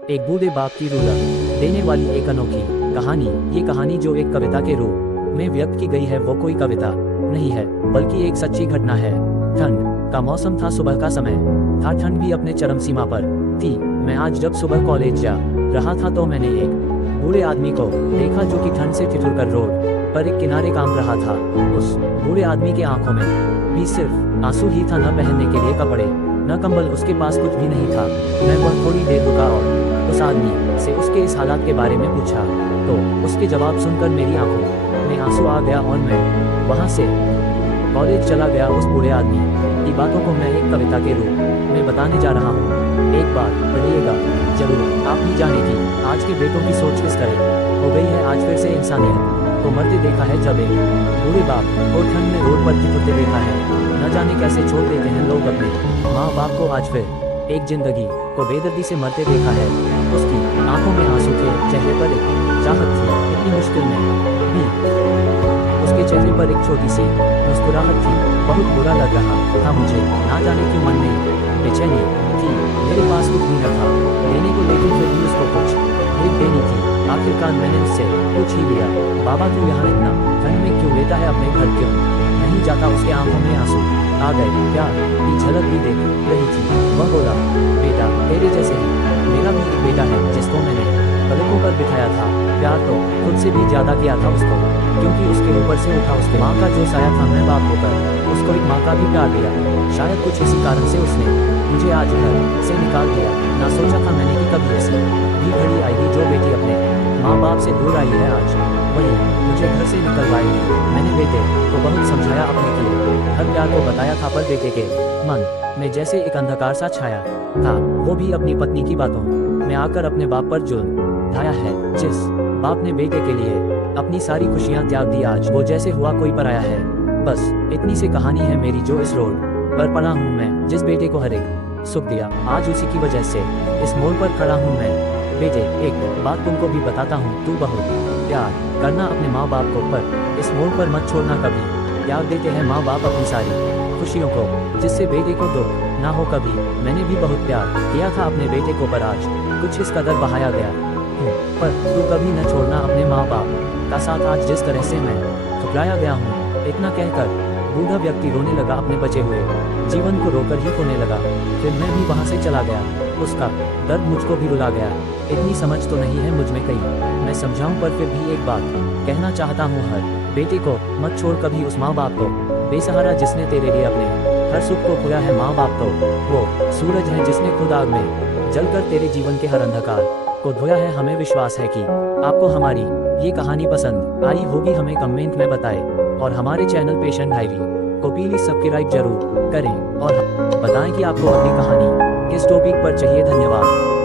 एक बूढ़े बाप की रुला देने वाली एक अनोखी कहानी। ये कहानी जो एक कविता के रूप में व्यक्त की गई है वो कोई कविता नहीं है बल्कि एक सच्ची घटना है। ठंड का मौसम था, सुबह का समय था, ठंड भी अपने चरम सीमा पर थी। मैं आज जब सुबह कॉलेज जा रहा था तो मैंने एक बूढ़े आदमी को देखा जो कि ठंड से ठिठुर कर रोड पर एक किनारे काम रहा था। उस बूढ़े आदमी के आंखों में भी सिर्फ आंसू ही था, न पहनने के लिए कपड़े न कंबल, उसके पास कुछ भी नहीं था। मैं वह थोड़ी देर रुका और उस आदमी से उसके इस हालात के बारे में पूछा तो उसके जवाब सुनकर मेरी आंखों में आंसू आ गया और मैं वहां से कॉलेज चला गया। उस बूढ़े आदमी की बातों को मैं एक कविता के रूप में बताने जा रहा हूँ। एक बार पढ़िएगा जरूर, आप भी जाने की आज के बेटों की सोच किस तरह हो गई है। आज फिर से इंसानियत को मरते देखा है, जब एक बूढ़े बाप को ठंड में रोड पर ठिठुरते देखा है। न जाने कैसे छोड़ देते हैं लोग अपने माँ बाप को। आज फिर एक जिंदगी को बेदर्दी से मरते देखा है। उसकी आंखों में आंसू थे, चेहरे पर एक चाहत थी, इतनी मुश्किल में भी उसके चेहरे पर एक छोटी सी मुस्कुराहट थी। बहुत बुरा लग रहा था मुझे, ना जाने क्यों मन में बेचैनी थी। मेरे पास कुछ भी न था देने को, लेकिन फिर भी उसको कुछ भेंट देनी थी। आखिरकार मैंने उससे पूछ ही लिया, बाबा तू यहाँ इतना ठंड में क्यों लेता है, अपने घर क्यों नहीं जाता। उसके आंखों में आंसू आ गए, प्यार की झलक भी देख रही थी। वह बोला, बेटा तेरे जैसे ही मेरा भी एक बेटा है जिसको मैंने पलकों पर बिठाया था। प्यार तो खुद से भी ज्यादा किया था उसको, क्योंकि उसके ऊपर से उठा उसके माँ का जो साया था, मैं बाप होकर उसको एक माँ का भी प्यार दिया। शायद कुछ इसी कारण से उसने मुझे आज घर से निकाल दिया। ना सोचा था मैंने कि कभी ऐसी भी घड़ी आएगी जो बेटी अपने माँ बाप से दूर आई है, आज वही मुझे घर से निकलवाएगी। मैंने बेटे को बहुत समझाया, अपने किए हर प्यार को बताया था, पर बेटे के मन में जैसे एक अंधकार सा छाया था। वो भी अपनी पत्नी की बातों में आकर अपने बाप पर जुल्म ढाया है। जिस बाप ने बेटे के लिए अपनी सारी खुशियां त्याग दी, आज वो जैसे हुआ कोई पराया है। बस इतनी सी कहानी है मेरी, जो इस रोड पर पड़ा हूँ मैं। जिस बेटे को हर एक सुख दिया, आज उसी की वजह से इस मोड़ पर खड़ा हूँ मैं। बेटे एक बात तुमको भी बताता हूँ, तू बहुत प्यार करना अपने माँ बाप को, पर इस मोड़ पर मत छोड़ना कभी। त्याग देते हैं माँ बाप अपनी सारी खुशियों को, जिससे बेटे को दुख ना हो कभी। मैंने भी बहुत प्यार किया था अपने बेटे को, पर आज कुछ इस कदर बहाया गया हूँ। पर तू कभी न छोड़ना अपने माँ बाप का साथ, आज जिस तरह से मैं ठुकराया गया हूँ। इतना कहकर बूढ़ा व्यक्ति रोने लगा, अपने बचे हुए जीवन को रोकर ही खोने लगा। फिर मैं भी वहाँ से चला गया, उसका दर्द मुझको भी रुला गया। इतनी समझ तो नहीं है मुझ में कहीं मैं समझाऊं, पर फिर भी एक बात कहना चाहता हूँ, हर बेटे को मत छोड़ कभी उस माँ बाप को बेसहारा, जिसने तेरे लिए अपने हर सुख को खोया है। माँ बाप तो वो सूरज है जिसने खुद आग में जलकर तेरे जीवन के हर अंधकार को धोया है। हमें विश्वास है कि आपको हमारी ये कहानी पसंद आई होगी। हमें कमेंट में बताएं और हमारे चैनल पेशेंट डायरी को प्लीज सब्सक्राइब जरूर करें और बताएं कि आपको अगली कहानी किस टॉपिक पर चाहिए। धन्यवाद।